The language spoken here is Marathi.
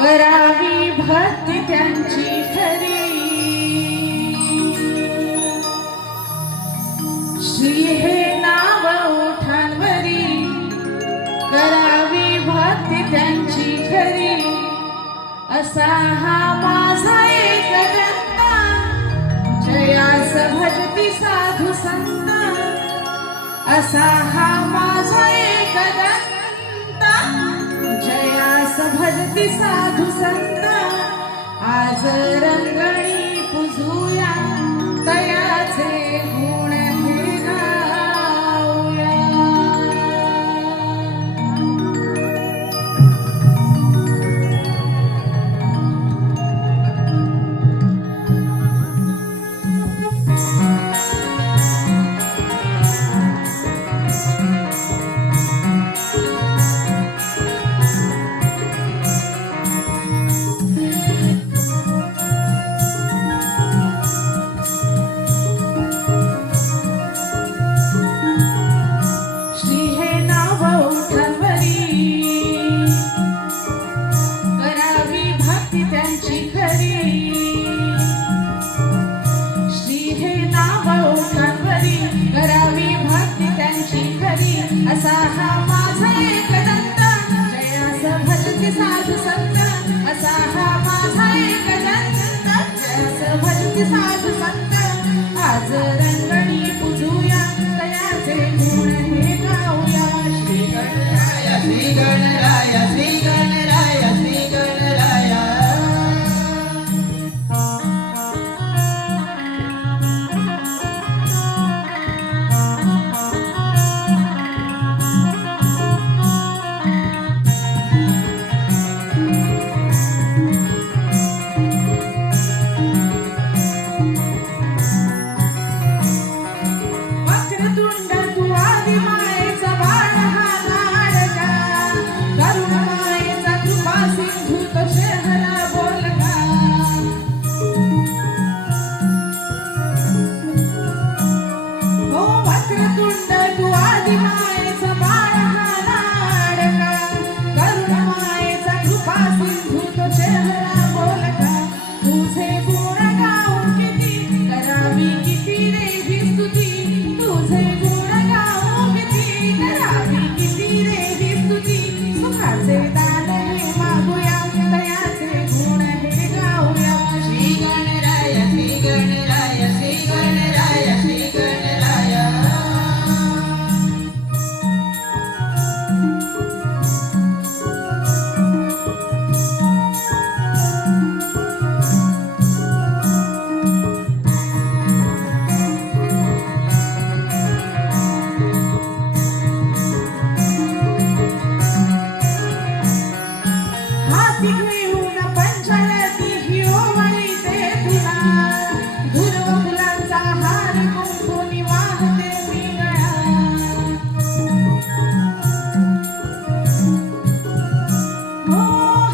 करावी भक्ती त्यांची खरी, श्री हे नाव ओठांवरी, करावी भक्ती त्यांची खरी, असा हा माझा एक दत्ता, जयास भजती साधू संत, असा हा माझा एक दत्ता, जयास भजती साधू संत, आज रंगणी पुजूया तयाचे गुण हे गाऊया. असा हा माझा एक दत्त, जयास भजती साधू संत, असा हा माझा एक दत्त, जयास भजती साधू संत, आज रंगणी पुजूया तयाचे गुण हे गाऊया. श्री गणराय श्री गणराय श्री गणराय श्री गणराय. Oh,